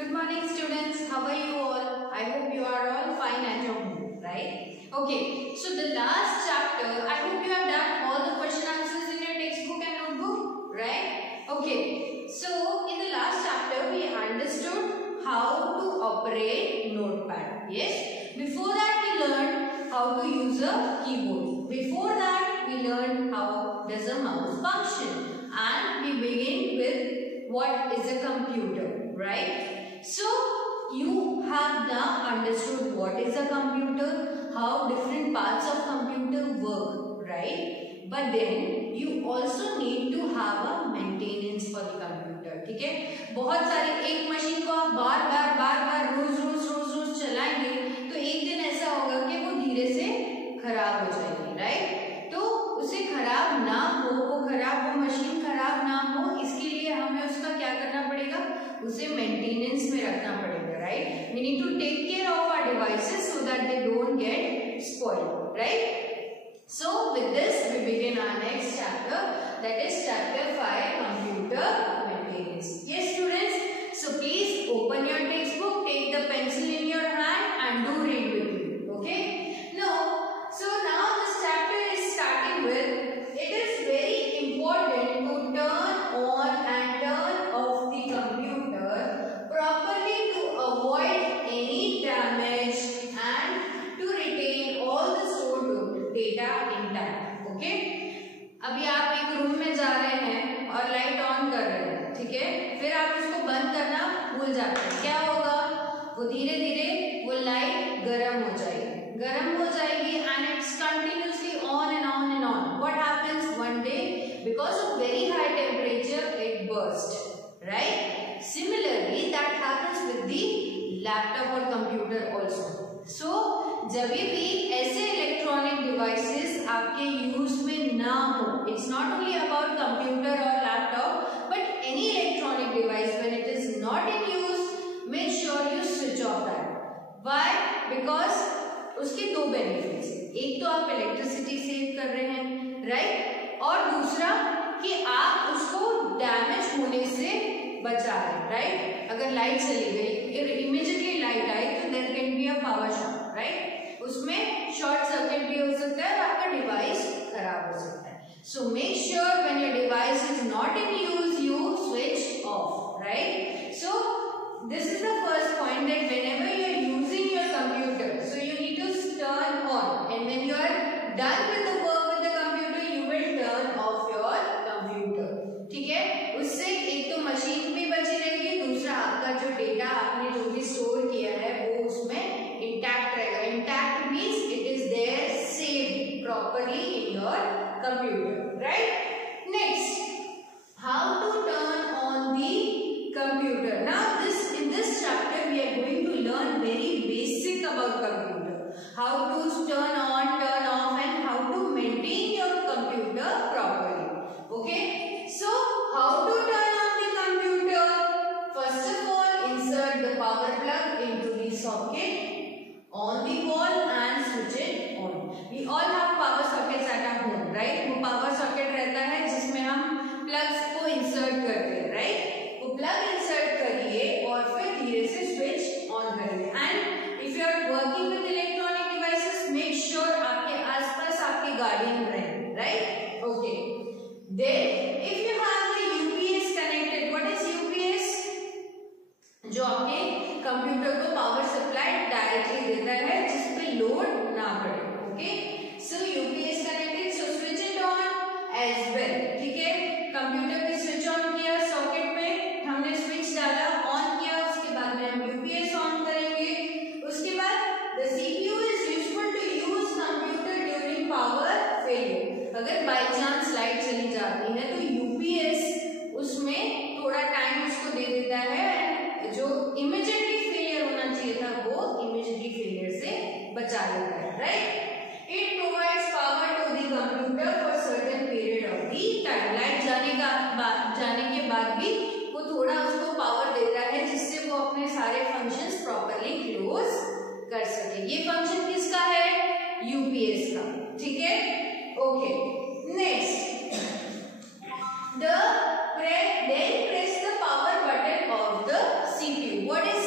Good morning, students. How are you all? I hope you are all fine at your home, right? Okay, so the last chapter, I hope you have done all the question answers in your textbook and notebook, right? Okay, so in the last chapter, we understood how to operate Notepad. Yes, before that, we learned how to use a keyboard. Before that, we learned how does a mouse function, and we begin with what is a computer, right? So you have now understood what is a computer, how different parts of computer work, right? But then you also need to have a maintenance for the computer, ठीक है? बहुत सारी एक मशीन को आप बार रोज चलाएंगे तो एक दिन ऐसा होगा कि वो धीरे से खराब हो जाएगी, राइट? तो उसे खराब ना हो, वो मशीन खराब ना हो, इसके लिए हमें उसका क्या करना पड़ेगा? उसे मेंटेनेंस में रखना पड़ेगा, right? We need to take care of our devices so that they don't get spoiled, right? So with this we begin our next chapter, that is chapter 5, computer maintenance. Yes students, so please open your textbook, take the pencil in your hand and do read with me, okay? Now this chapter is starting with, it is very important to turn on and turn off the computer properly to avoid any damage and to retain all the stored data intact. Okay? अभी आप एक रूम में जा रहे हैं और light on कर रहे हैं, ठीक है? फिर आप उसको बंद करना भूल जाते हैं, क्या होगा? वो धीरे धीरे वो लाइट गर्म हो जाएगी and it's continuously on and on and on. What happens one day? Because of very high temperature, it burst, right? Similarly, that happens with the laptop or computer also. So, जब भी ऐसे electronic devices आपके use में ना हो, it's not only about computer or laptop, but any electronic device when it is not in use, make sure you switch off that. Why? Because उसके दो बेनिफिट्स, एक तो आप इलेक्ट्रिसिटी सेव कर रहे हैं, राइट? और दूसरा कि आप उसको डैमेज होने से बचा रहे हैं, राइट? अगर लाइट चली गई, इमीडिएटली लाइट आई तो there can be a power shot, right? उसमें शॉर्ट सर्किट भी हो सकता है और आपका डिवाइस खराब हो सकता है. So make sure when your device is not in use you switch off, right? So this is the first point that whenever you are using your computer, so you need to turn on, and when you are done with the work with the computer, you will turn off your computer. ठीक है? उससे एक तो मशीन भी बची रहेगी, दूसरा आपका जो डेटा आपने जो भी स्टोर किया है वो उसमें इंटैक्ट रहेगा. Intact means it is there saved properly in your computer, right? Next, how to turn on the computer. Now in this chapter we are going to learn very basic about computer. How to turn on, turn off and how to maintain your computer properly. Okay? So how to turn on the computer? First of all, insert the power plug into the socket on the wall and switch it on. We all have power sockets at our home, right? वो power socket रहता है जिसमें हम plugs को insert करते हैं, right? Plug insert करिए और फिर धीरे से स्विच ऑन करिए. And if you are working with electronic devices, make sure आपके आसपास आपके गार्डियन रहे, right? Okay. Then if you have the UPS connected, what is UPS? जो आपके कंप्यूटर को पावर सप्लाई डायरेक्टली देता है जिस पे लोड ना पड़े. Okay, so UPS connected, so switch it on as well. ठीक है? कंप्यूटर पे स्विच ऑन किया, सॉकेट पे हमने स्विच डाला, ऑन किया, उसके बाद में हम यूपीएस ऑन करेंगे. उसके बाद the CPU is useful to use computer during power failure. अगर बाय चांस लाइट चली जाती है तो यूपीएस उसमें थोड़ा टाइम उसको दे देता है, जो इमीडिएटली फेलियर होना चाहिए था वो इमीडिएटली फेलियर से बचा लेता है, right? It provides power to the computer for certain period of the time. Light जाने के बाद भी वो थोड़ा उसको पावर देता है जिससे वो अपने सारे फंक्शंस प्रॉपर्ली क्लोज कर सके. ये फंक्शन किसका है? यूपीएस का. ठीक है? Okay. Next, then press the power button of the CPU. What is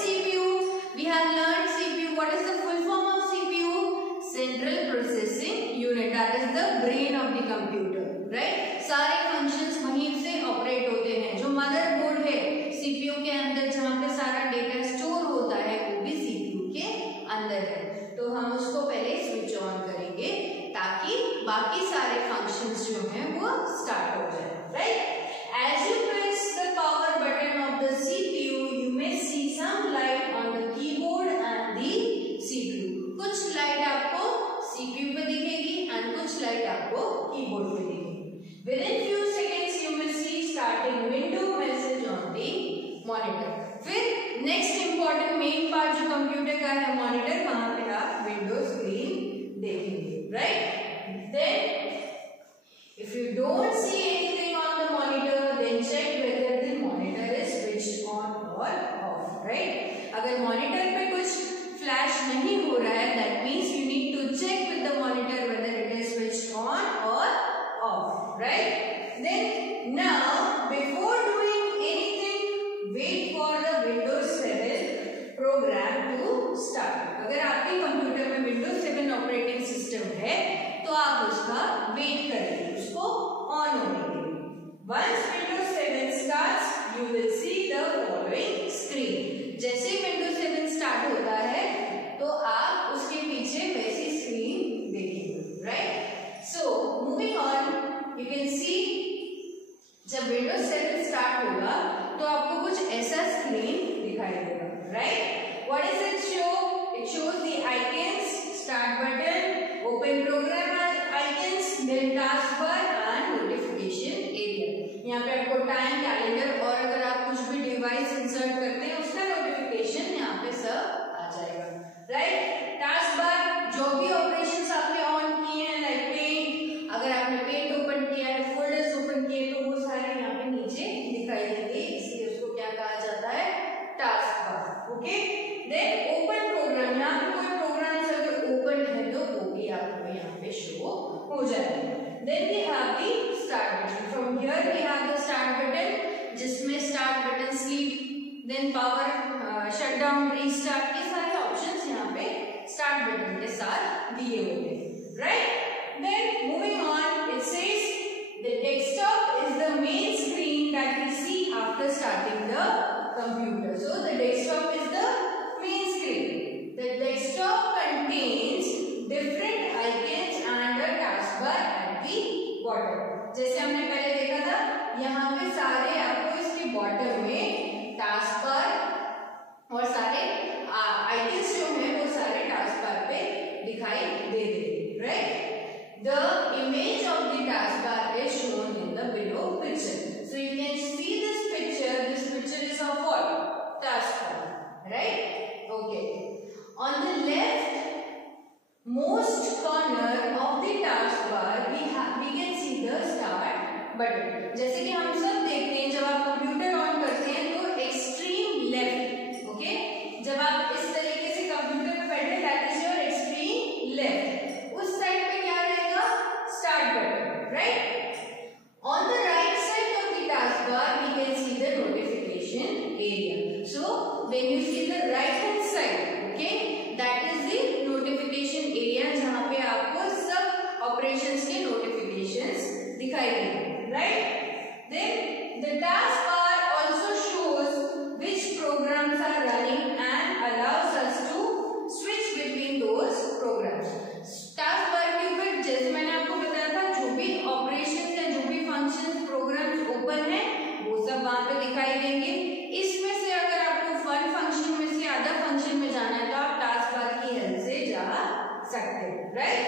important main part जो कंप्यूटर का है मॉनिटर, वहां पे आप विंडो स्क्रीन देखेंगे, right. Then if you don't see anything on the monitor then check whether the monitor is switched on और off, right. अगर monitor पे कुछ फ्लैश नहीं हो रहा है that means you need to check with the monitor whether it is switched on और off, right. Then now before doing anything wait for the Windows 7 program to start. अगर आपके कंप्यूटर में विंडोज 7 ऑपरेटिंग सिस्टम है तो आप उसका वेट करेंगे उसको ऑन होने के लिए। Once Windows 7 starts you will see the following screen. जैसे ही विंडोज 7 स्टार्ट होता है तो आप उसके पीछे वैसी स्क्रीन देखेंगे, right. So moving on, you can see जब विंडोज 7 स्टार्ट होगा तो आपको कुछ ऐसा स्क्रीन दिखाई देगा, right. What is it show? It shows the icons, start button, open program icons, then task bar and notification area. यहाँ पे आपको टाइम, कैलेंडर और अगर आप कुछ भी डिवाइस इंसर्ट करते हैं उसका नोटिफिकेशन यहाँ पे सब आ जाएगा, राइट। टास्क बार, जो भी ऑपरेशंस आपने ऑन किए हैं लाइक पेंट, अगर आपने पेंट ओपन किया है, फोल्डर्स ओपन किए तो वो सारे यहाँ पे नीचे दिखाई देंगे, इसलिए उसको क्या कहा जाता है? Task bar, okay. Then open program, यहाँ पे कोई प्रोग्राम अगर ओपन है तो वो भी आपको यहाँ पे शो हो जाएगा। Then we have the start button. From here we have the start button जिसमें start button, sleep, then power, shut down, restart, ये सारे ऑप्शंस यहाँ पे स्टार्ट बटन के साथ दिए हुए हैं, right. Then moving on, it says the desktop is the main screen that we see after starting the computer. So the desktop is the main screen. The desktop contains different icons and a taskbar at the bottom. जैसे हमने पहले देखा था यहाँ पे सारे आपको इसके बॉटम में टास्कबार और सारे आइकन्स जो हैं वो सारे टास्कबार पे दिखाई दे देंगे, right. The image of the taskbar is shown in the below picture. So you can see this picture. This picture is of what? Taskbar, right? Okay. On the left most corner of the taskbar we can see the start button. जैसे कि हम सब देखते हैं जब आप computer on करते हैं तो एक्सट्रीम लेफ्ट, ओके, जब आप इस तरीके से कंप्यूटर पे बैठे that is your extreme left, उस साइड पे क्या रहेगा? Start button, right. On the right side of the taskbar we can see the notification area. So when you see the right hand side, okay, that is the notification area जहाँ पे आपको सब operations के notifications दिखाई देंगे, right? Then the taskbar also shows which programs are running and allows us to switch between those programs. taskbar के ऊपर जैसे मैंने आपको बताया था जो भी operations या जो भी functions programs open है वो सब वहाँ पे दिखाई देंगे। इसमें से अगर आपको one function में से other function में जाना है तो आप taskbar की help से जा सकते हैं, right?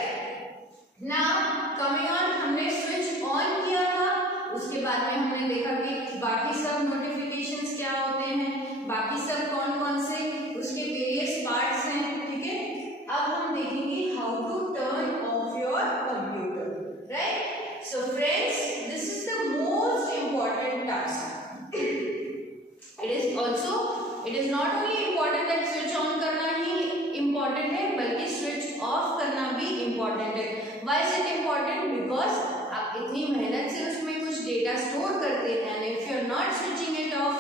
Now coming on, हमने switch on किया था, उसके बाद में हमने देखा कि बाकी सब notifications क्या होते हैं, बाकी सब कौन कौन से उसके various parts हैं, ठीक है। अब हम देखेंगे how to turn off your computer, right? So friends, this is the most important task. It is not only important that switch on करना ही important है बल्कि switch off करना भी important है। Why is it important? Because आप इतनी मेहनत से उसमें कुछ data store करते हैं and if you are not switching it off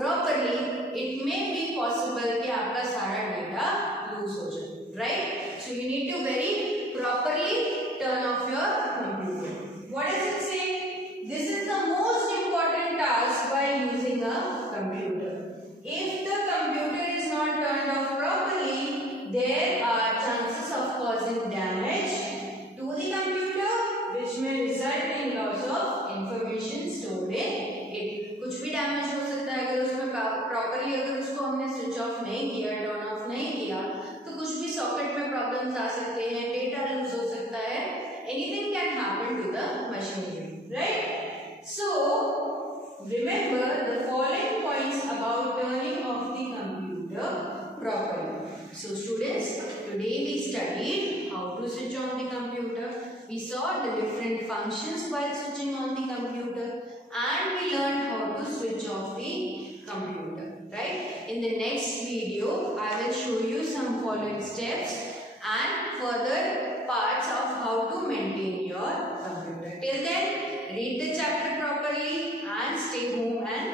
properly, it may be possible कि आपका सारा data lose हो जाए, right? So you need to very properly turn off your computer. What does it say? This is the most important task while using a computer. If the computer is not turned off properly, there are chances of causing damage to the computer, which may result in loss of information stored in it. कुछ भी डैमेज हो सकता है अगर उसमें प्रॉपरली अगर उसको हमने स्विच ऑफ नहीं किया, टर्न ऑफ नहीं किया, तो कुछ भी सॉकेट में प्रॉब्लम्स आ सकते हैं, डेटा लूज हो सकता है, anything can happen to the machinery, right? So remember the following points about turning off the computer properly. So students, today we studied how to switch on the computer. We saw the different functions while switching on the computer, and we learned how to switch off the computer, right? In the next video, I will show you some following steps and further parts of how to maintain your computer. Till then, read the chapter properly and stay home and